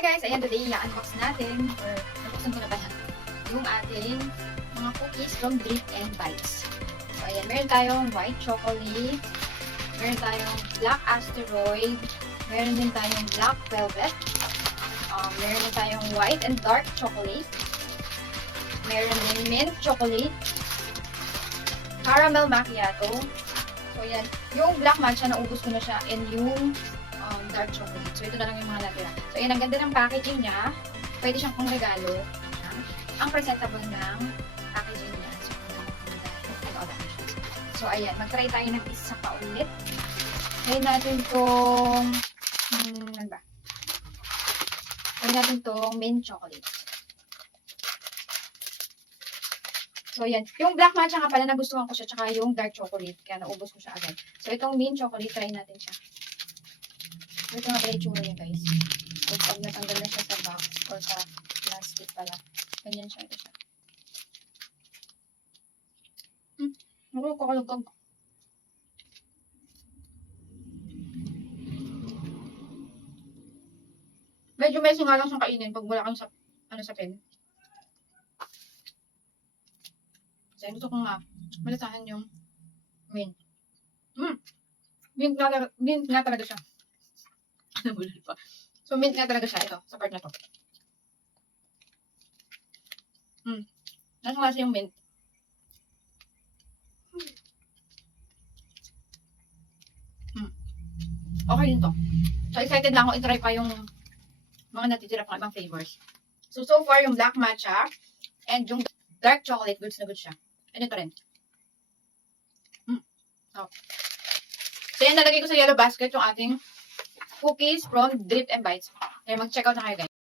Hi guys! Ayan, today i-unbox natin or nabuksan ko na ba yan? Yung ating mga cookies from Drip and Bites. So ayan, meron tayong white chocolate, meron tayong black asteroid, meron din tayong black velvet, meron din tayong white and dark chocolate, meron din mint chocolate, caramel macchiato. So ayan, yung black matcha naubos ko na siya and yung dark chocolate. So, ito na lang yung mga natira. So, ayan, ang ganda ng packaging niya. Pwede siyang pang regalo. Ang presentable ng packaging niya. So, ayan, mag-try tayo ng isa pa ulit. Try natin itong ano ba? Try natin itong mint chocolate. So, ayan. Yung black matcha nga pala, nagustuhan ko siya, tsaka yung dark chocolate. Kaya naubos ko siya agad. So, itong mint chocolate, try natin siya. Ito nga pala itsura niya, guys. So, pag natanggal na siya sa box or sa plastic pala, ganyan siya. Ito siya. Ako, kakalagkag. Medyo messy nga lang siyang kainin pag wala kang sa, sa pen. Kasi gusto ko nga, malasahan yung mint. Mint nga talaga siya. So, mint nga talaga siya. Ito, sa part na to. Nasa klase yung mint. Okay din to. So, excited lang ako i-try pa yung mga natitira pang ibang flavors. So far, yung black matcha and yung dark chocolate, goods na goods siya. And ito rin. So, yan, nalagay ko sa yellow basket yung ating cookies from Drip and Bites. Kaya mag-check out na kayo, guys.